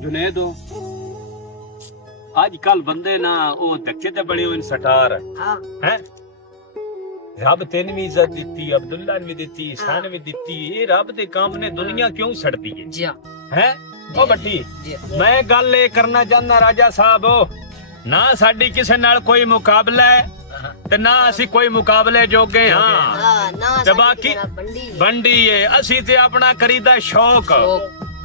जुनेदो आजकल बंदे ना वो धक्के ते बड़े हुए सटार हैं रब तेन भी इज्जत दी अब्दुल्ला ने भी दी ईशान भी दी ये रब दे काम ने दुनिया क्यों सड़ती है जी हैं ओ बट्टी मैं गल ये करना चाहना राजा साहब ना साडी किसे नाल कोई मुकाबला है ते ना असी कोई मुकाबले जोगे हां ते बाकी बंडी है असी ते अपना करीदा शौक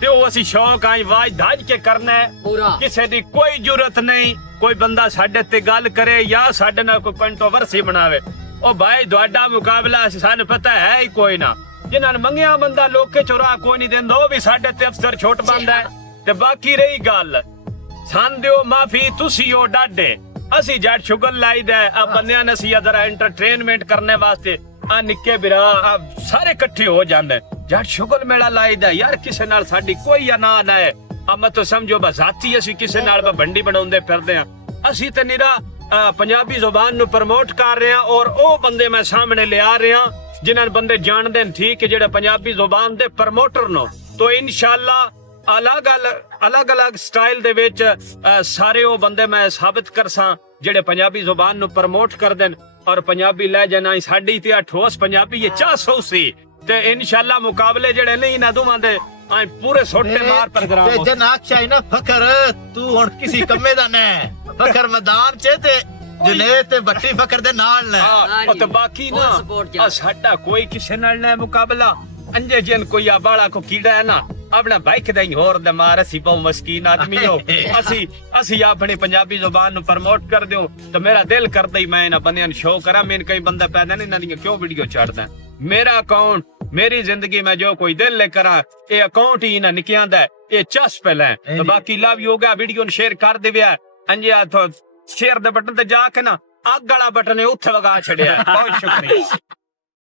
ते वो असी शौक आई वाज धाज के करना है पूरा किसे दी कोई जरूरत नहीं कोई बंदा साडे ते गल करे या साडे नाल कोई कंट्रोवर्सी बनावे ओ भाई ਤੁਹਾਡਾ ਮੁਕਾਬਲਾ ਸਾਨੂੰ ਪਤਾ ਹੈ ਹੀ ਕੋਈ ਨਾ ਜਿਨ੍ਹਾਂ ਨੇ ਮੰਗਿਆ ਬੰਦਾ ਲੋਕੇ ਚੋਰਾ ਕੋਈ ਨਹੀਂ ਦਿੰਦਾ ਉਹ ਵੀ ਸਾਡੇ ਤੇ ਅਫਸਰ ਛੋਟ ਬੰਦਾ ਤੇ ਬਾਕੀ ਰਹੀ ਗੱਲ ਸਾਨੂੰ ਦਿਓ ਮਾਫੀ ਤੁਸੀਂ ਉਹ ਡਾਡੇ ਅਸੀਂ ਜੱਟ ਸ਼ੁਗਲ ਲਾਈਦਾ ਆ ਬੰਦਿਆਂ ਨੇ ਅਸੀਂ ਜਰਾ ਐਂਟਰਟੇਨਮੈਂਟ ਕਰਨੇ ਵਾਸਤੇ ਆ ਨਿੱਕੇ ਵੀਰਾ ਆ ਸਾਰੇ ਇਕੱਠੇ ਹੋ ਜਾਂਦੇ ਜੱਟ ਸ਼ੁਗਲ ਮੇਲਾ ਲਾਈਦਾ ਯਾਰ ਕਿਸੇ ਨਾਲ ਸਾਡੀ ਕੋਈ ਅਨਾ ਨਾ ਹੈ ਆ ਮੈਂ ਤਾਂ ਸਮਝੋ ਬਜ਼ਾਤੀ ਅਸੀਂ ਕਿਸੇ ਨਾਲ ਭੰਡੀ ਬਣਾਉਂਦੇ ਫਿਰਦੇ ਆ ਅਸੀਂ ਤੇ ਨਿਰਾ पंजाबी जुबान नु प्रमोट कर रहे हैं और वो बंदे मैं सामने ले आ रहे हैं जिन्हें बंदे जानते हैं ठीक है जेड़े पंजाबी जुबान दे प्रमोटर नो तो इंशाल्लाह अलग अलग स्टाइल दे विच सारे वो बंदे मैं साबित करसा जेड़े पंजाबी जुबान नु प्रमोट कर देन और पंजाबी लहजा ना साडी ते ठोस पंजाबी ये 400 सी ते इंशाल्लाह मुकाबले जेड़े नहीं ना दोवां दे आई पूरे सोटे मार प्रोग्राम ते जनाब शाइना फखर तू हुन किसी कम्मे दा नै फखर मैदान च ते जुनेद ते बट्टी फखर दे नाल ने हां ते बाकी ना आ साडा कोई किसे नाल ना मुकाबला अंजे जन कोई आ बाला को कीड़ा है ना अपना बाइक दई होर दे मार सी बहु मस्कीन आदमी हो ਅਸੀਂ अपनी पंजाबी जुबान नु प्रमोट कर दियो तो मेरा दिल करदा ही मैं ना बंदियां शो करा मैंने कई बंदा पैदा नहीं ना क्यों वीडियो छाड़दा मेरा अकाउंट मेरी जिंदगी में जो कोई दिल ले करा ये अकाउंट ही ना निकियां दा ये चस पहले तो बाकी लव यू होगा वीडियो नु शेयर कर देवे अंजिया तो शेयर दे बटन ते जाके ना अग वाला बटन है उत्थे वगा छड़िया बहुत शुक्रिया।